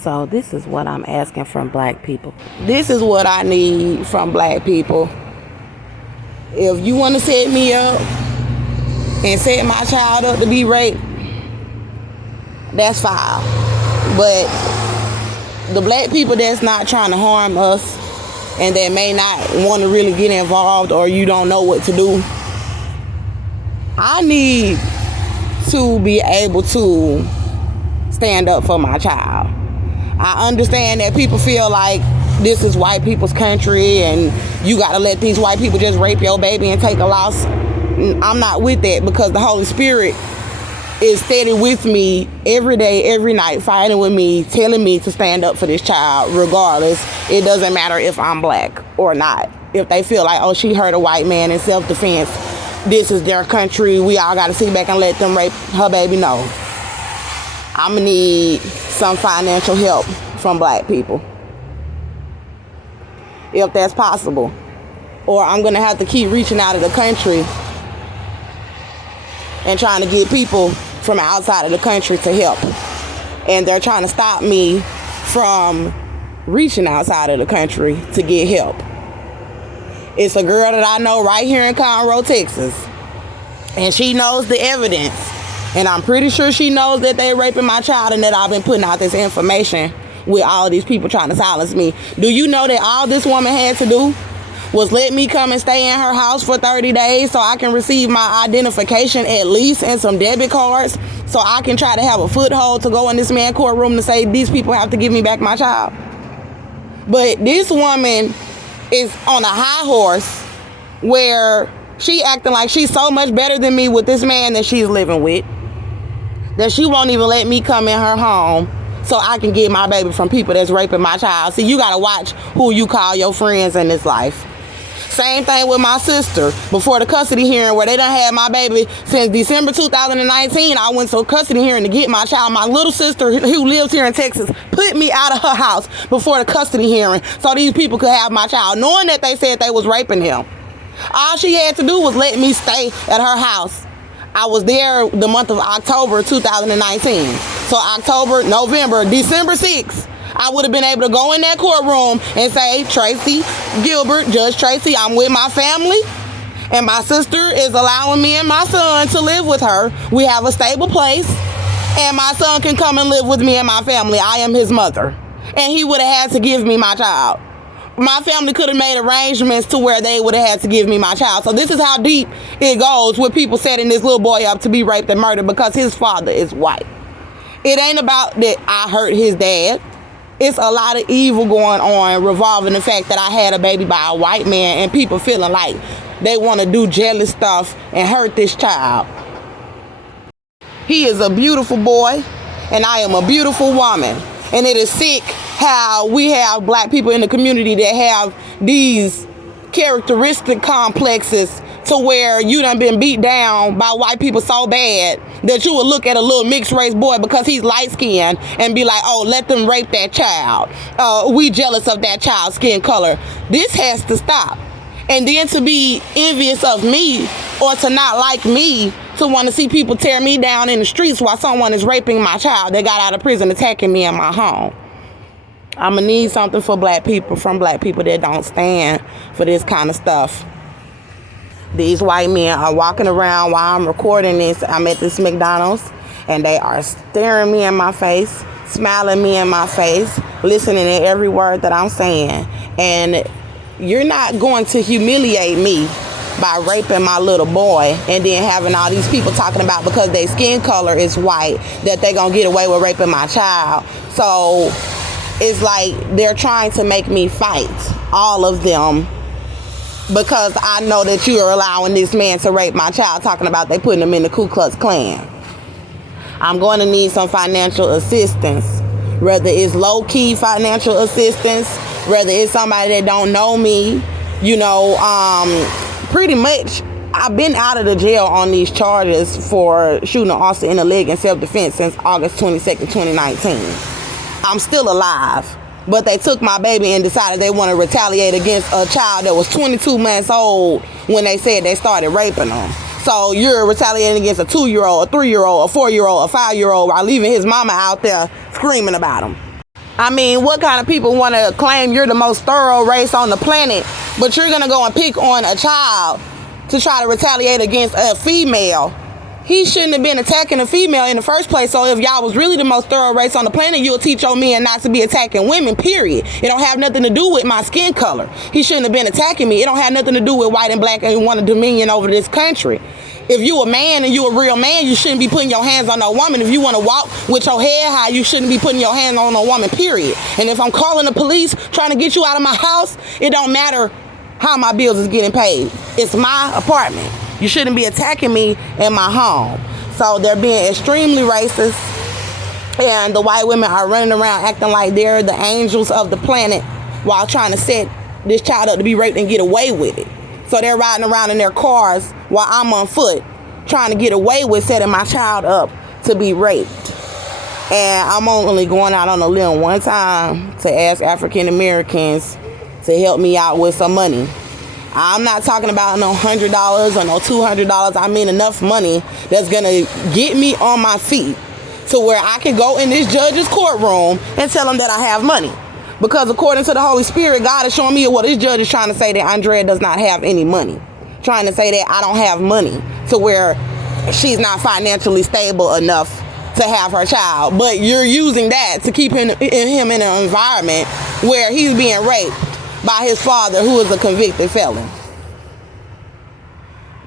So this is what I'm asking from black people. This is what I need from black people. If you want to set me up and set my child up to be raped, that's fine. But the black people that's not trying to harm us and that may not want to really get involved, or you don't know what to do, I need to be able to stand up for my child. I understand that people feel like this is white people's country and you gotta let these white people just rape your baby and take a loss. I'm not with that, because the Holy Spirit is steady with me every day, every night, fighting with me, telling me to stand up for this child regardless. It doesn't matter if I'm black or not. If they feel like, oh, she hurt a white man in self-defense, this is their country, we all gotta sit back and let them rape her baby. No. I'm gonna need some financial help from black people, if that's possible. Or I'm gonna have to keep reaching out of the country and trying to get people from outside of the country to help. And they're trying to stop me from reaching outside of the country to get help. It's a girl that I know right here in Conroe, Texas. And she knows the evidence. And I'm pretty sure she knows that they're raping my child and that I've been putting out this information with all of these people trying to silence me. Do you know that all this woman had to do was let me come and stay in her house for 30 days so I can receive my identification at least and some debit cards so I can try to have a foothold to go in this man's courtroom to say these people have to give me back my child? But this woman is on a high horse where she acting like she's so much better than me with this man that she's living with, that she won't even let me come in her home so I can get my baby from people that's raping my child. See, you gotta watch who you call your friends in this life. Same thing with my sister. Before the custody hearing where they done had my baby since December 2019, I went to a custody hearing to get my child. My little sister who lives here in Texas put me out of her house before the custody hearing so these people could have my child, knowing that they said they was raping him. All she had to do was let me stay at her house. I was there the month of October 2019. So October, November, December 6th, I would have been able to go in that courtroom and say, Tracy Gilbert, Judge Tracy, I'm with my family, and my sister is allowing me and my son to live with her. We have a stable place, and my son can come and live with me and my family. I am his mother. And he would have had to give me my child. My family could have made arrangements to where they would have had to give me my child. So this is how deep it goes with people setting this little boy up to be raped and murdered because his father is white. It ain't about that I hurt his dad. It's a lot of evil going on revolving the fact that I had a baby by a white man and people feeling like they want to do jealous stuff and hurt this child. He is a beautiful boy and I am a beautiful woman. And it is sick how we have black people in the community that have these characteristic complexes to where you done been beat down by white people so bad that you would look at a little mixed race boy because he's light skinned and be like, oh, let them rape that child. We jealous of that child's skin color. This has to stop. And then to be envious of me or to not like me, to want to see people tear me down in the streets while someone is raping my child that got out of prison, attacking me in my home. I'm going to need something for black people, from black people that don't stand for this kind of stuff. These white men are walking around while I'm recording this. I'm at this McDonald's and they are staring me in my face, smiling me in my face, listening to every word that I'm saying. And you're not going to humiliate me by raping my little boy and then having all these people talking about because their skin color is white that they gonna get away with raping my child. So it's like they're trying to make me fight, all of them, because I know that you are allowing this man to rape my child, talking about they putting him in the Ku Klux Klan. I'm going to need some financial assistance, whether it's low-key financial assistance, whether it's somebody that don't know me, you know, pretty much, I've been out of the jail on these charges for shooting an officer in the leg in self-defense since August 22nd, 2019. I'm still alive, but they took my baby and decided they want to retaliate against a child that was 22 months old when they said they started raping him. So you're retaliating against a 2-year-old, a 3-year-old, a 4-year-old, a 5-year-old while leaving his mama out there screaming about him. I mean, what kind of people want to claim you're the most thorough race on the planet, but you're going to go and pick on a child to try to retaliate against a female? He shouldn't have been attacking a female in the first place. So if y'all was really the most thorough race on the planet, you'll teach your men not to be attacking women, period. It don't have nothing to do with my skin color. He shouldn't have been attacking me. It don't have nothing to do with white and black and want a dominion over this country. If you a man and you a real man, you shouldn't be putting your hands on no woman. If you want to walk with your head high, you shouldn't be putting your hands on no woman, period. And if I'm calling the police trying to get you out of my house, it don't matter how my bills is getting paid. It's my apartment. You shouldn't be attacking me in my home. So they're being extremely racist. And the white women are running around acting like they're the angels of the planet while trying to set this child up to be raped and get away with it. So they're riding around in their cars while I'm on foot trying to get away with setting my child up to be raped. And I'm only going out on a limb one time to ask African Americans to help me out with some money. I'm not talking about no $100 or no $200. I mean enough money that's going to get me on my feet to where I can go in this judge's courtroom and tell them that I have money. Because according to the Holy Spirit, God is showing me what this judge is trying to say, that Andrea does not have any money. Trying to say that I don't have money to where she's not financially stable enough to have her child. But you're using that to keep him in an environment where he's being raped by his father, who is a convicted felon.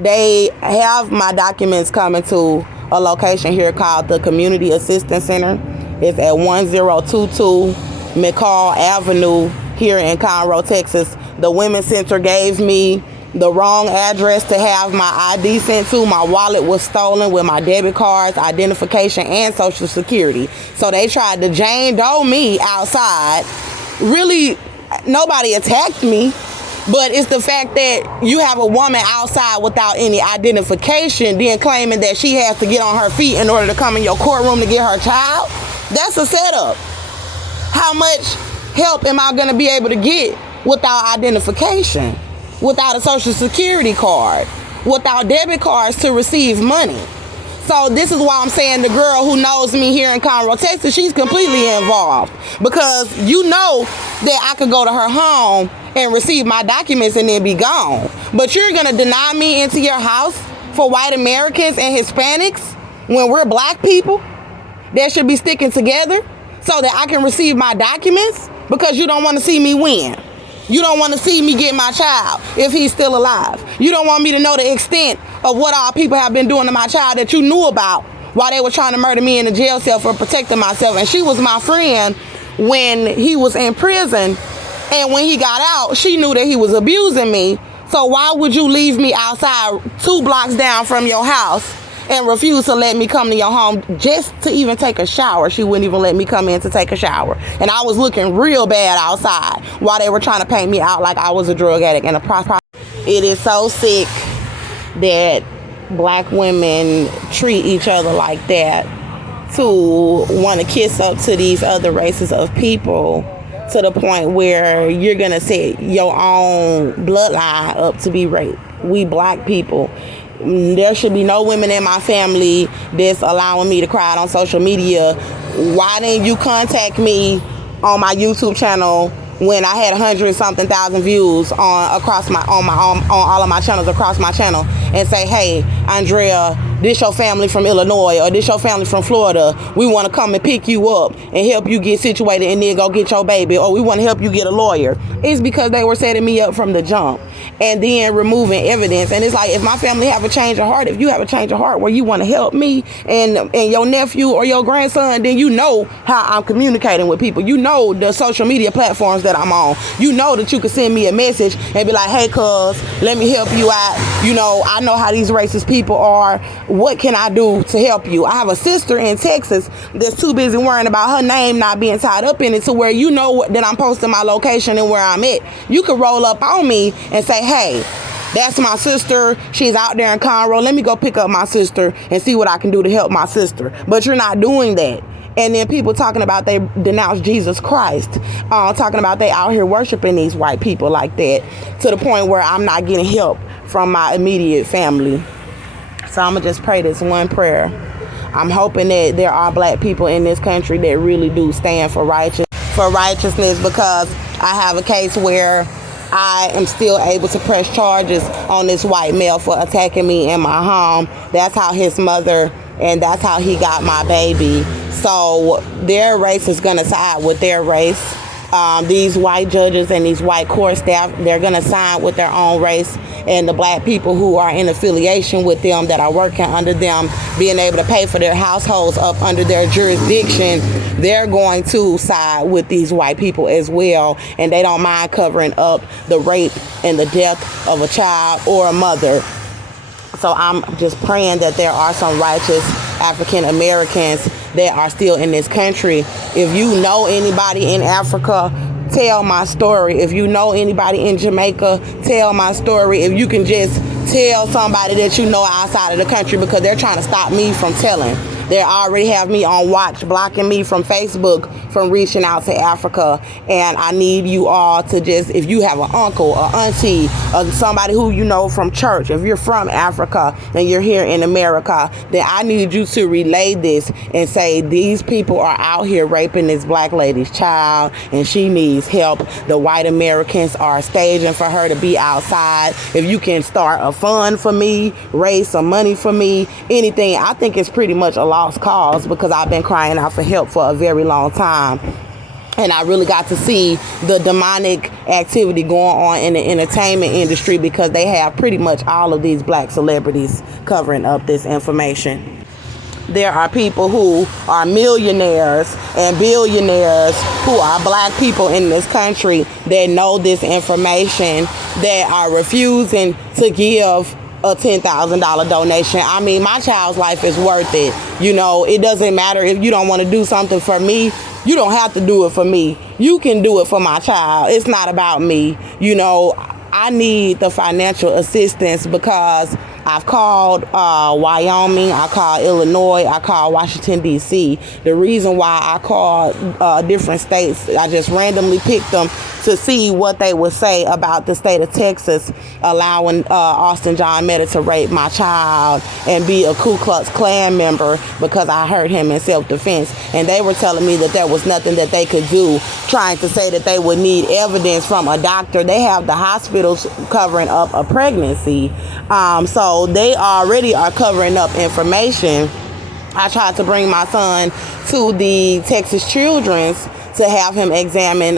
They have my documents coming to a location here called the Community Assistance Center. It's at 1022 McCall Avenue here in Conroe, Texas. The Women's Center gave me the wrong address to have my ID sent to. My wallet was stolen with my debit cards, identification, and Social Security. So they tried to Jane Doe me outside. Really, nobody attacked me, but it's the fact that you have a woman outside without any identification, then claiming that she has to get on her feet in order to come in your courtroom to get her child. That's a setup. How much help am I going to be able to get without identification, without a Social Security card, without debit cards to receive money? So this is why I'm saying the girl who knows me here in Conroe, Texas, she's completely involved, because you know that I could go to her home and receive my documents and then be gone. But you're going to deny me into your house for white Americans and Hispanics when we're black people that should be sticking together so that I can receive my documents, because you don't want to see me win. You don't want to see me get my child if he's still alive. You don't want me to know the extent of what our people have been doing to my child that you knew about while they were trying to murder me in the jail cell for protecting myself. And she was my friend when he was in prison. And when he got out, she knew that he was abusing me. So why would you leave me outside 2 blocks down from your house and refuse to let me come to your home just to even take a shower? She wouldn't even let me come in to take a shower. And I was looking real bad outside while they were trying to paint me out like I was a drug addict and a prostitute. It is so sick that black women treat each other like that, to want to kiss up to these other races of people, to the point where you're going to set your own bloodline up to be raped. We black people. There should be no women in my family that's allowing me to cry out on social media. Why didn't you contact me on my YouTube channel when I had 100-something thousand views on all of my channels across my channel, and say, hey, Andrea, this your family from Illinois, or this your family from Florida. We want to come and pick you up and help you get situated and then go get your baby, or we want to help you get a lawyer. It's because they were setting me up from the jump and then removing evidence. And it's like, if my family have a change of heart, if you have a change of heart where you want to help me and your nephew or your grandson, then you know how I'm communicating with people. You know the social media platforms that I'm on. You know that you can send me a message and be like, hey, cuz, let me help you out. You know, I know how these racist people are. What can I do to help you? I have a sister in Texas that's too busy worrying about her name not being tied up in it, to where you know that I'm posting my location and where I'm at. You could roll up on me and say, hey, that's my sister. She's out there in Conroe. Let me go pick up my sister and see what I can do to help my sister. But you're not doing that. And then people talking about they denounce Jesus Christ, talking about they out here worshiping these white people like that, to the point where I'm not getting help from my immediate family. So I'm going to just pray this one prayer. I'm hoping that there are black people in this country that really do stand for righteousness. for righteousness, because I have a case where I am still able to press charges on this white male for attacking me in my home. That's how his mother, and that's how he got my baby. So their race is going to side with their race. These white judges and these white court staff, they're going to side with their own race, and the black people who are in affiliation with them, that are working under them, being able to pay for their households up under their jurisdiction, they're going to side with these white people as well, and they don't mind covering up the rape and the death of a child or a mother. So I'm just praying that there are some righteous African Americans that are still in this country. If you know anybody in Africa, tell my story. If you know anybody in Jamaica, tell my story. If you can just tell somebody that you know outside of the country, because they're trying to stop me from telling. They already have me on watch, blocking me from Facebook from reaching out to Africa. And I need you all to just, if you have an uncle, or auntie, or somebody who you know from church, if you're from Africa and you're here in America, then I need you to relay this and say, these people are out here raping this black lady's child and she needs help. The white Americans are staging for her to be outside. If you can start a fund for me, raise some money for me, anything, I think it's pretty much a lost cause, because I've been crying out for help for a very long time. And I really got to see the demonic activity going on in the entertainment industry, because they have pretty much all of these black celebrities covering up this information. There are people who are millionaires and billionaires who are black people in this country that know this information, that are refusing to give a $10,000 donation. I mean, my child's life is worth it. You know, it doesn't matter if you don't want to do something for me. You don't have to do it for me. You can do it for my child. It's not about me. You know, I need the financial assistance, because I've called Wyoming, I called Illinois, I called Washington, D.C. The reason why I called different states, I just randomly picked them to see what they would say about the state of Texas allowing Austin John Meta to rape my child and be a Ku Klux Klan member, because I hurt him in self-defense. And they were telling me that there was nothing that they could do, trying to say that they would need evidence from a doctor. They have the hospitals covering up a pregnancy. So they already are covering up information. I tried to bring my son to the Texas Children's to have him examined,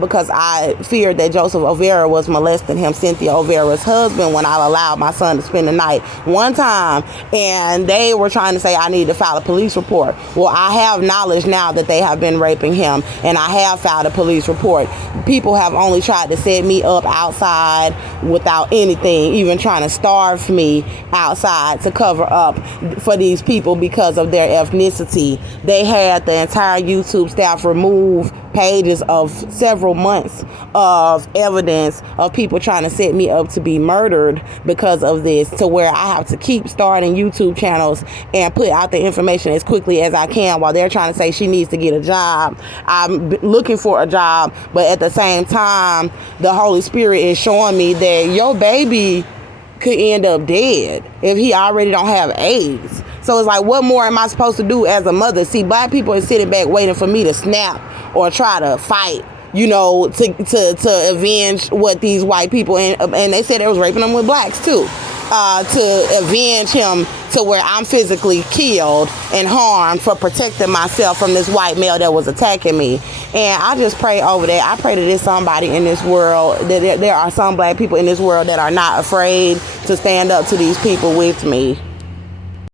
because I feared that Joseph O'Vera was molesting him, Cynthia O'Vera's husband, when I allowed my son to spend the night one time. And they were trying to say I need to file a police report. Well, I have knowledge now that they have been raping him, and I have filed a police report. People have only tried to set me up outside without anything, even trying to starve me outside to cover up for these people because of their ethnicity. They had the entire YouTube staff remove pages of several months of evidence of people trying to set me up to be murdered because of this, to where I have to keep starting YouTube channels and put out the information as quickly as I can, while they're trying to say she needs to get a job. I'm looking for a job, but at the same time, the Holy Spirit is showing me that your baby could end up dead if he already don't have AIDS. So it's like, what more am I supposed to do as a mother? See, black people are sitting back waiting for me to snap or try to fight, you know, to avenge what these white people, and they said they was raping them with blacks too, to avenge him, to where I'm physically killed and harmed for protecting myself from this white male that was attacking me. And I just pray over that. I pray that there's somebody in this world, that there are some black people in this world that are not afraid to stand up to these people with me.